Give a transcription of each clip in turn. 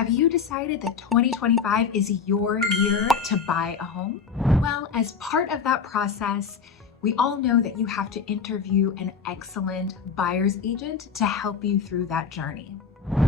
Have you decided that 2025 is your year to buy a home? Well, as part of that process, we all know that you have to interview an excellent buyer's agent to help you through that journey.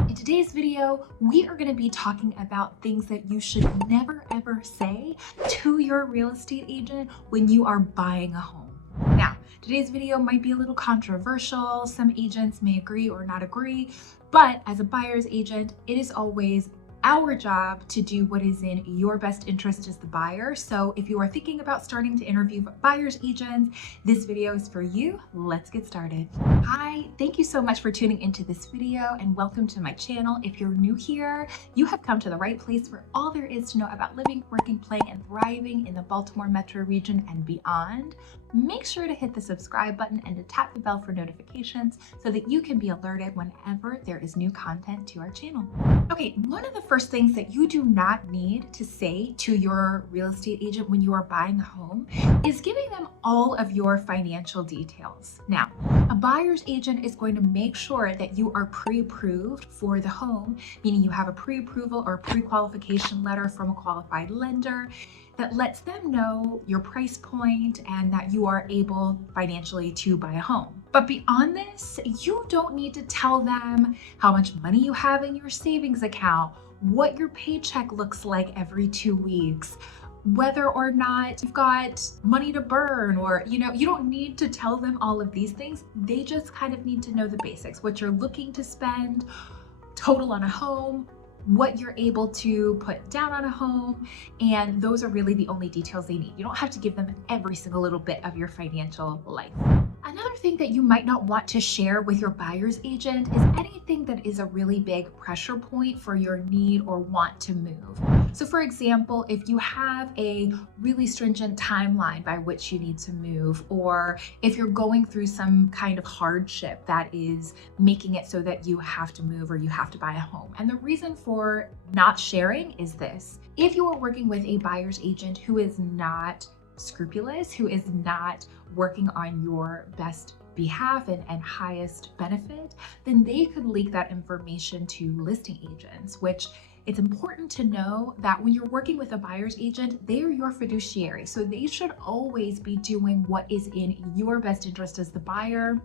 In today's video, we are going to be talking about things that you should never ever say to your real estate agent when you are buying a home. Now, today's video might be a little controversial. Some agents may agree or not agree, but as a buyer's agent, it is always our job to do what is in your best interest as the buyer. So if you are thinking about starting to interview buyer's agents, this video is for you. Let's get started. Hi, thank you so much for tuning into this video and welcome to my channel. If you're new here, you have come to the right place where all there is to know about living, working, playing, and thriving in the Baltimore metro region and beyond. Make sure to hit the subscribe button and to tap the bell for notifications so that you can be alerted whenever there is new content to our channel. Okay, one of the first things that you do not need to say to your real estate agent when you are buying a home is giving them all of your financial details. Now, a buyer's agent is going to make sure that you are pre-approved for the home, meaning you have a pre-approval or pre-qualification letter from a qualified lender that lets them know your price point and that you are able financially to buy a home. But beyond this, you don't need to tell them how much money you have in your savings account, what your paycheck looks like every 2 weeks, whether or not you've got money to burn, or you don't need to tell them all of these things. They just kind of need to know the basics, what you're looking to spend total on a home, what you're able to put down on a home, and those are really the only details they need. You don't have to give them every single little bit of your financial life. Another thing that you might not want to share with your buyer's agent is anything that is a really big pressure point for your need or want to move. So for example, if you have a really stringent timeline by which you need to move, or if you're going through some kind of hardship that is making it so that you have to move or you have to buy a home. And the reason for not sharing is this: if you are working with a buyer's agent who is not scrupulous, who is not working on your best behalf and highest benefit, then they could leak that information to listing agents, which it's important to know that when you're working with a buyer's agent, they are your fiduciary. So they should always be doing what is in your best interest as the buyer,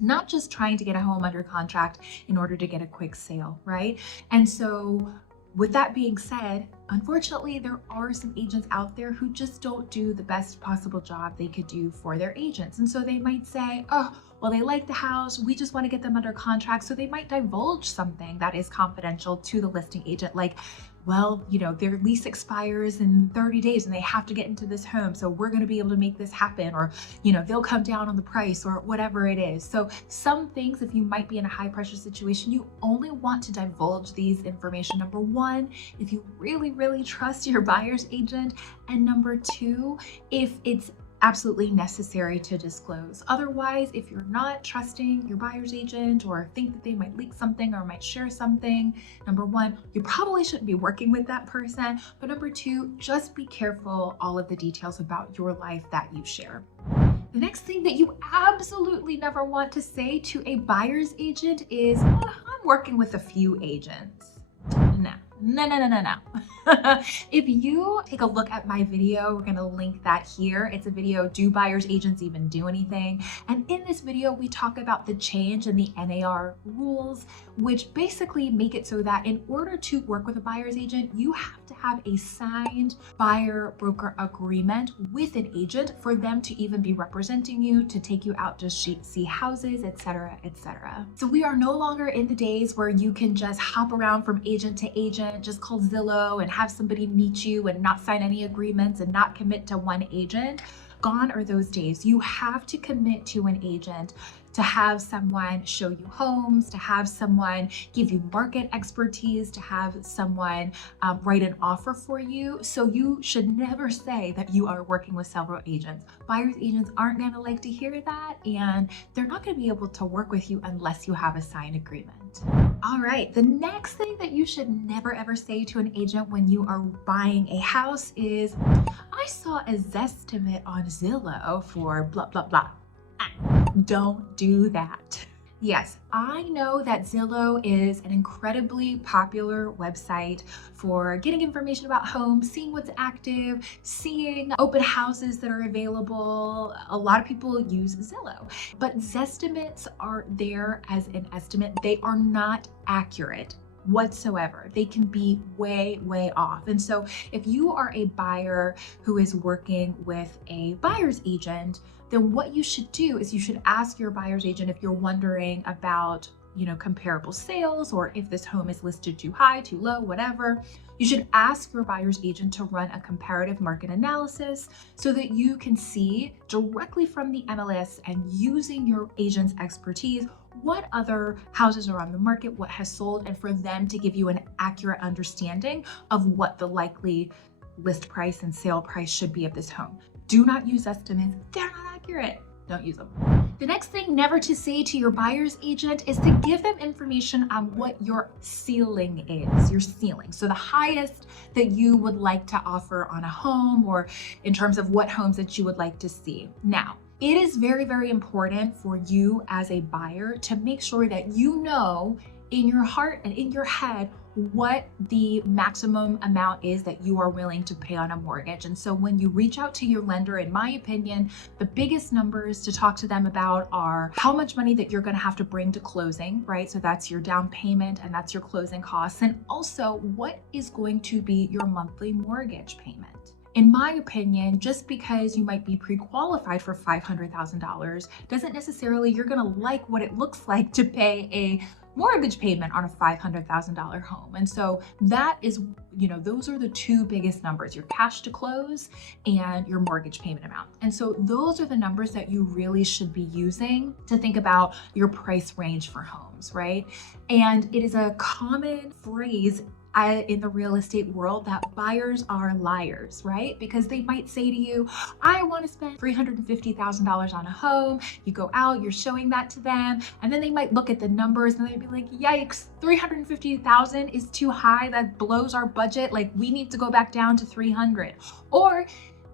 not just trying to get a home under contract in order to get a quick sale, right? And so with that being said, unfortunately, there are some agents out there who just don't do the best possible job they could do for their agents. And so they might say, oh, well, they like the house, we just want to get them under contract. So they might divulge something that is confidential to the listing agent, like, well, their lease expires in 30 days and they have to get into this home, so we're going to be able to make this happen, or they'll come down on the price, or whatever it is. So some things, if you might be in a high pressure situation, you only want to divulge these information, number one, if you really trust your buyer's agent, and number two, if it's absolutely necessary to disclose. Otherwise, if you're not trusting your buyer's agent or think that they might leak something or might share something, number one, you probably shouldn't be working with that person. But number two, just be careful all of the details about your life that you share. The next thing that you absolutely never want to say to a buyer's agent is, I'm working with a few agents. No. If you take a look at my video, we're going to link that here. It's a video, do buyer's agents even do anything? And in this video, we talk about the change in the NAR rules, which basically make it so that in order to work with a buyer's agent, you have to have a signed buyer broker agreement with an agent for them to even be representing you, to take you out to see houses, etc., etc. So we are no longer in the days where you can just hop around from agent to agent, just call Zillow and have somebody meet you and not sign any agreements and not commit to one agent. Gone are those days. You have to commit to an agent, to have someone show you homes, to have someone give you market expertise, to have someone write an offer for you. So you should never say that you are working with several agents. Buyer's agents aren't going to like to hear that, and they're not going to be able to work with you unless you have a signed agreement. All right, the next thing that you should never ever say to an agent when you are buying a house is, I saw a Zestimate on Zillow for blah, blah, blah. Don't do that. Yes, I know that Zillow is an incredibly popular website for getting information about homes, seeing what's active, seeing open houses that are available. A lot of people use Zillow, but Zestimates are there as an estimate. They are not accurate whatsoever. They can be way, way off. And so if you are a buyer who is working with a buyer's agent, then what you should do is you should ask your buyer's agent if you're wondering about, comparable sales, or if this home is listed too high, too low, whatever. You should ask your buyer's agent to run a comparative market analysis so that you can see directly from the MLS and using your agent's expertise what other houses are on the market, what has sold, and for them to give you an accurate understanding of what the likely list price and sale price should be of this home. Do not use estimates. They're not accurate. Don't use them. The next thing never to say to your buyer's agent is to give them information on what your ceiling is, your ceiling. So the highest that you would like to offer on a home, or in terms of what homes that you would like to see. Now, it is very, very important for you as a buyer to make sure that you know in your heart and in your head what the maximum amount is that you are willing to pay on a mortgage. And so when you reach out to your lender, in my opinion, the biggest numbers to talk to them about are how much money that you're going to have to bring to closing, right? So that's your down payment and that's your closing costs. And also what is going to be your monthly mortgage payment. In my opinion, just because you might be pre-qualified for $500,000 doesn't necessarily you're gonna like what it looks like to pay a mortgage payment on a $500,000 home. And so that is, those are the two biggest numbers, your cash to close and your mortgage payment amount. And so those are the numbers that you really should be using to think about your price range for homes, right? And it is a common phrase in the real estate world that buyers are liars, right? Because they might say to you, I want to spend $350,000 on a home. You go out, you're showing that to them, and then they might look at the numbers and they'd be like, yikes, 350,000 is too high. That blows our budget. Like, we need to go back down to 300. Or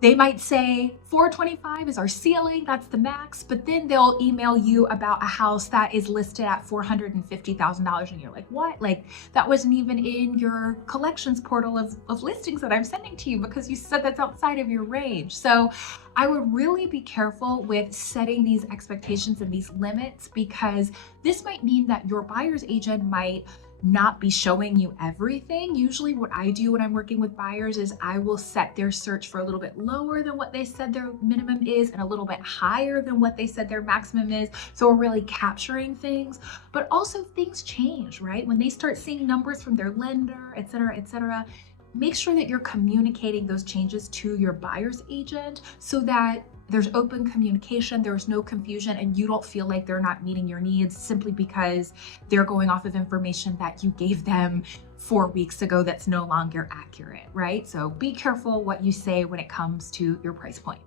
they might say 425 is our ceiling, that's the max, but then they'll email you about a house that is listed at $450,000 and you're like, what? Like, that wasn't even in your collections portal of listings that I'm sending to you because you said that's outside of your range. So I would really be careful with setting these expectations and these limits, because this might mean that your buyer's agent might not be showing you everything. Usually what I do when I'm working with buyers is I will set their search for a little bit lower than what they said their minimum is and a little bit higher than what they said their maximum is. So we're really capturing things, but also things change, right? When they start seeing numbers from their lender, et cetera, make sure that you're communicating those changes to your buyer's agent so that there's open communication, there's no confusion, and you don't feel like they're not meeting your needs simply because they're going off of information that you gave them 4 weeks ago that's no longer accurate, right? So be careful what you say when it comes to your price point.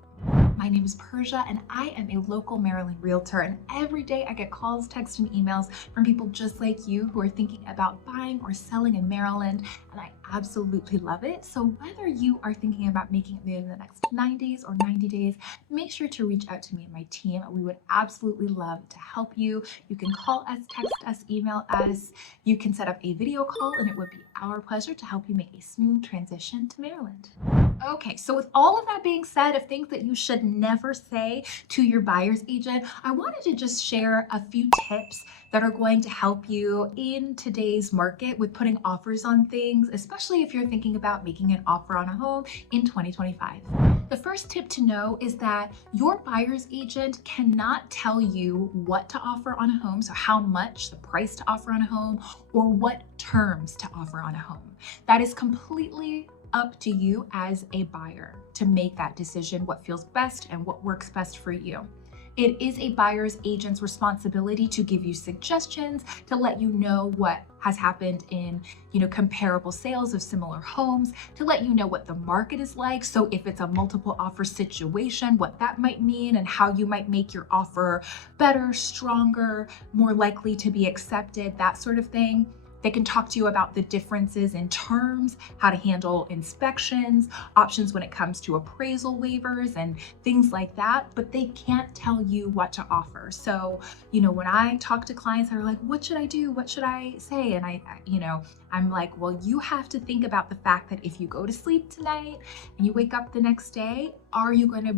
My name is Persia and I am a local Maryland realtor, and every day I get calls, texts, and emails from people just like you who are thinking about buying or selling in Maryland, and I absolutely love it. So whether you are thinking about making a move in the next 9 days or 90 days, make sure to reach out to me and my team. We would absolutely love to help you. You can call us, text us, email us. You can set up a video call, and it would be our pleasure to help you make a smooth transition to Maryland. Okay, so with all of that being said, of things that you should never say to your buyer's agent, I wanted to just share a few tips that are going to help you in today's market with putting offers on things, especially if you're thinking about making an offer on a home in 2025. The first tip to know is that your buyer's agent cannot tell you what to offer on a home, so how much, the price to offer on a home, or what terms to offer on a home. That is completely up to you as a buyer to make that decision, what feels best and what works best for you. It is a buyer's agent's responsibility to give you suggestions, to let you know what has happened in, comparable sales of similar homes, to let you know what the market is like. So if it's a multiple offer situation, what that might mean and how you might make your offer better, stronger, more likely to be accepted, that sort of thing. They can talk to you about the differences in terms, how to handle inspections, options when it comes to appraisal waivers and things like that, but they can't tell you what to offer. So, when I talk to clients that are like, what should I do? What should I say? And I'm like, well, you have to think about the fact that if you go to sleep tonight and you wake up the next day, are you going to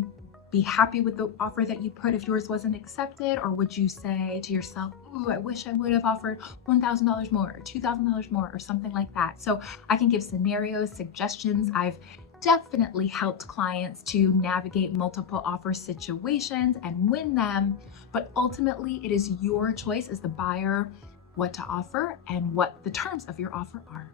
be happy with the offer that you put if yours wasn't accepted? Or would you say to yourself, ooh, I wish I would have offered $1,000 more or $2,000 more or something like that? So I can give scenarios, suggestions. I've definitely helped clients to navigate multiple offer situations and win them. But ultimately, it is your choice as the buyer what to offer and what the terms of your offer are.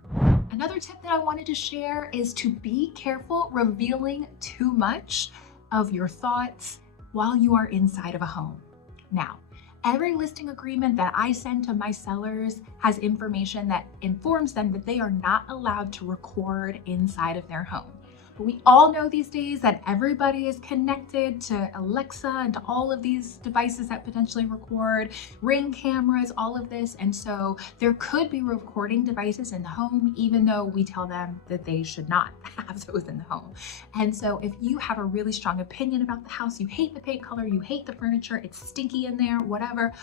Another tip that I wanted to share is to be careful revealing too much of your thoughts while you are inside of a home. Now, every listing agreement that I send to my sellers has information that informs them that they are not allowed to record inside of their home. But we all know these days that everybody is connected to Alexa and to all of these devices that potentially record, Ring cameras, all of this. And so there could be recording devices in the home, even though we tell them that they should not have those in the home. And so if you have a really strong opinion about the house, you hate the paint color, you hate the furniture, it's stinky in there, whatever,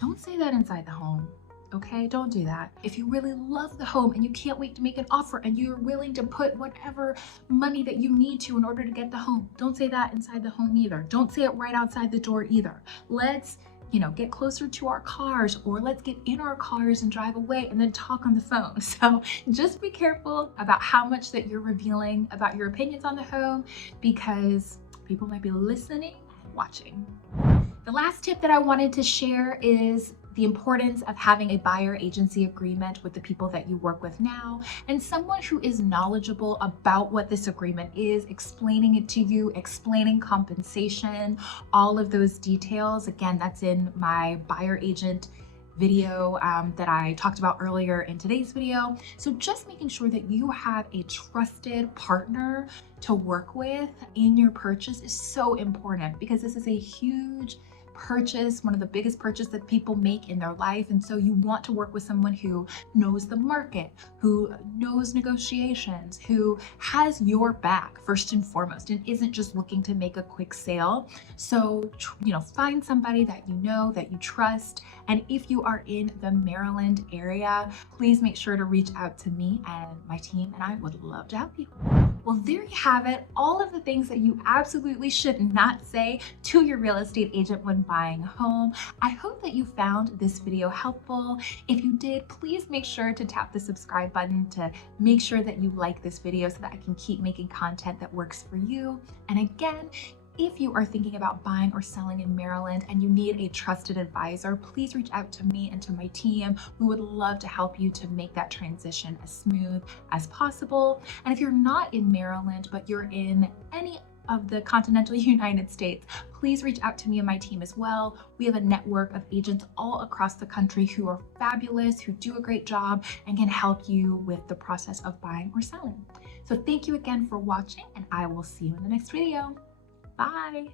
don't say that inside the home. Okay, don't do that. If you really love the home and you can't wait to make an offer and you're willing to put whatever money that you need to in order to get the home, don't say that inside the home either. Don't say it right outside the door either. Let's, get closer to our cars, or let's get in our cars and drive away and then talk on the phone. So just be careful about how much that you're revealing about your opinions on the home, because people might be listening and watching. The last tip that I wanted to share is the importance of having a buyer agency agreement with the people that you work with now, and someone who is knowledgeable about what this agreement is, explaining it to you, explaining compensation, all of those details. Again, that's in my buyer agent video that I talked about earlier in today's video. So just making sure that you have a trusted partner to work with in your purchase is so important, because this is a huge purchase, one of the biggest purchases that people make in their life. And so you want to work with someone who knows the market, who knows negotiations, who has your back first and foremost, and isn't just looking to make a quick sale. So, find somebody that you know, that you trust. And if you are in the Maryland area, please make sure to reach out to me and my team, and I would love to help you. Well, there you have it. All of the things that you absolutely should not say to your real estate agent when buying a home. I hope that you found this video helpful. If you did, please make sure to tap the subscribe button to make sure that you like this video so that I can keep making content that works for you. And again, if you are thinking about buying or selling in Maryland and you need a trusted advisor, please reach out to me and to my team. We would love to help you to make that transition as smooth as possible. And if you're not in Maryland, but you're in any of the continental United States, please reach out to me and my team as well. We have a network of agents all across the country who are fabulous, who do a great job, and can help you with the process of buying or selling. So thank you again for watching, and I will see you in the next video. Bye.